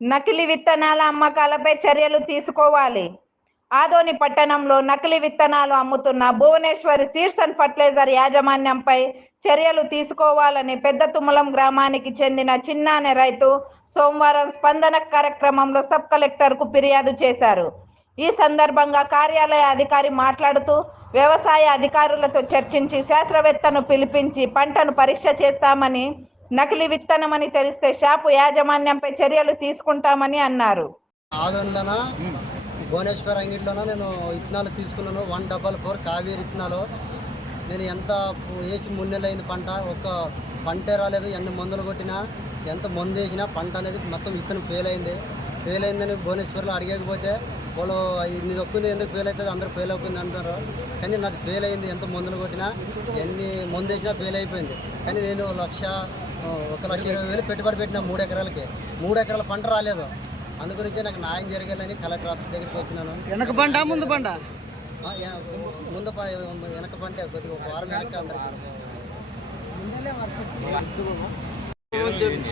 నకిలీ విత్తనాల అమ్మకాలపై చర్యలు తీసుకోవాలి. ఆదోని పట్టణంలో నకిలీ విత్తనాలు అమ్ముతున్న భువనేశ్వరి సీడ్స్ అండ్ ఫర్టిలైజర్ యాజమాన్యంపై చర్యలు తీసుకోవాలని పెద్ద తుమ్మలం గ్రామానికి చెందిన చిన్నానే రైతు సోమవారం స్పందన కార్యక్రమంలో సబ్ కలెక్టర్కు ఫిర్యాదు చేశారు. ఈ సందర్భంగా కార్యాలయ అధికారి మాట్లాడుతూ వ్యవసాయ అధికారులతో చర్చించి శాస్త్రవేత్తను పిలిపించి పంటను పరీక్ష చేస్తామని నకిలీ విత్తనమని తెలిస్తే షాపు యాజమాన్యంపై చర్యలు తీసుకుంటామని అన్నారు. ఆదొండన భువనేశ్వర్ అంగిట్లోన నేను విత్తనాలు తీసుకున్నాను. వన్ డబల్ ఫోర్ కావేరి విత్తనాలు నేను ఎంత వేసి మూడు పంట? ఒక పంట పంటే రాలేదు. ఎన్ని మందులు కొట్టినా ఎంత మందు వేసినా పంట అనేది మొత్తం విత్తనం ఫెయిల్ అయింది. ఫెయిల్ అయిందని భువనేశ్వర్లో అడిగకపోతే వాళ్ళు ఇది ఒక్కుంది ఎందుకు ఫెయిల్ అవుతుంది? అందరూ ఫెయిల్ అవుతుంది అంటారు. కానీ నాది ఫెయిల్ అయింది. ఎంత మందులు కొట్టినా ఎన్ని మందు వేసినా ఫెయిల్ అయిపోయింది. కానీ నేను లక్ష ఒక లక్ష ఇరవై వేలు పెట్టుబడి పెట్టిన మూడు ఎకరాలకి. మూడు ఎకరాల పంట రాలేదు. అందు గురించి నాకు న్యాయం జరగాలని కలెక్టర్ ఆఫీస్ దగ్గరికి వచ్చినాను. వెనక పంట ముందు పంట ముందు వెనక పంట కొద్దిగా ఒక వారం వెనక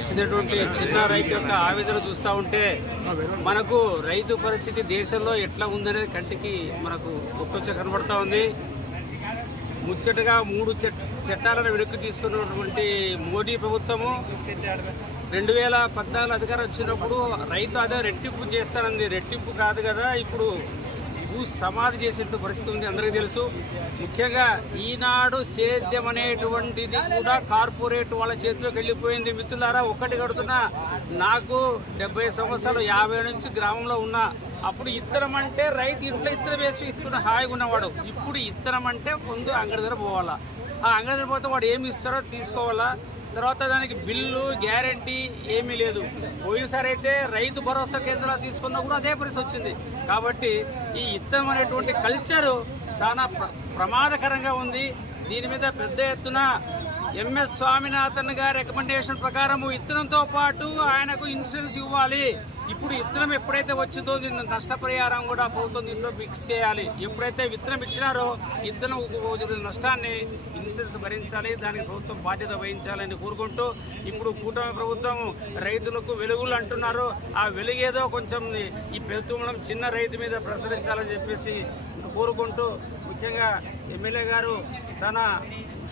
చెందినటువంటి చిన్న రైతు యొక్క ఆవేదన చూస్తూ ఉంటే మనకు రైతు పరిస్థితి దేశంలో ఎట్లా ఉందనేది కంటికి మనకు ఒక్కొచ్చ కనబడతా ఉంది. ముచ్చటగా మూడు చట్టాలను వెనక్కి తీసుకున్నటువంటి మోడీ ప్రభుత్వము రెండు వేల పద్నాలుగు అధికారం వచ్చినప్పుడు రైతు అదే రెట్టింపు చేస్తానంది. రెట్టింపు కాదు కదా ఇప్పుడు భూ సమాధి చేసేట్టు పరిస్థితి ఉంది అందరికీ తెలుసు. ముఖ్యంగా ఈనాడు సేద్యం అనేటువంటిది కూడా కార్పొరేట్ వాళ్ళ చేతిలోకి వెళ్ళిపోయింది. మిత్రులారా ఒక్కటి కడుతున్నా నాకు డెబ్బై సంవత్సరాలు యాభై నుంచి గ్రామంలో ఉన్నా. అప్పుడు ఇత్తనం అంటే రైతు ఇంట్లో ఇత్తనం వేసి ఇత్తున హాయిగా ఉన్నవాడు. ఇప్పుడు ఇత్తనం అంటే ముందు అంగడి దగ్గర పోవాలా. ఆ అంగడి దగ్గర పోతే వాడు ఏమి ఇస్తారో తీసుకోవాలా. తర్వాత దానికి బిల్లు గ్యారంటీ ఏమీ లేదు. పోయినసారి అయితే రైతు భరోసా కేంద్రాలు తీసుకున్నా కూడా అదే పరిస్థితి వచ్చింది. కాబట్టి ఈ యుద్ధం అనేటువంటి కల్చరు చాలా ప్ర- ప్రమాదకరంగా ఉంది. దీని మీద పెద్ద ఎత్తున ఎంఎస్ స్వామినాథన్ గారి రికమెండేషన్ ప్రకారము ఇత్తనంతో పాటు ఆయనకు ఇన్సూరెన్స్ ఇవ్వాలి. ఇప్పుడు విత్తనం ఎప్పుడైతే వచ్చిందో దీన్ని నష్టపరిహారం కూడా ప్రభుత్వం దీనిలో మిక్స్ చేయాలి. ఎప్పుడైతే విత్తనం ఇచ్చినారో విత్తనం నష్టాన్ని ఇన్సూరెన్స్ భరించాలి దానికి ప్రభుత్వం బాధ్యత వహించాలని కోరుకుంటూ ఇప్పుడు కూటమి ప్రభుత్వం రైతులకు వెలుగులు అంటున్నారు. ఆ వెలుగేదో కొంచెం ఈ పెద్ద చిన్న రైతు మీద ప్రసరించాలని చెప్పేసి కోరుకుంటూ ముఖ్యంగా ఎమ్మెల్యే గారు తన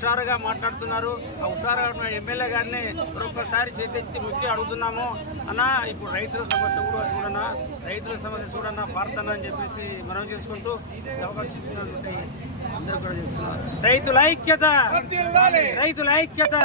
హుషారుగా మాట్లాడుతున్నారు. ఆ హుషారుగా ఉన్న ఎమ్మెల్యే గారిని మరొకసారి చేతెత్తి ముక్తి అడుగుతున్నాము. అన్న ఇప్పుడు రైతుల సమస్య కూడా చూడన్నా రైతుల సమస్య చూడన్నా భారతన్న అని చెప్పేసి మనం చేసుకుంటూ అవకాశం అందరూ కూడా చేస్తున్నారు. రైతుల ఐక్యత! రైతుల ఐక్యత!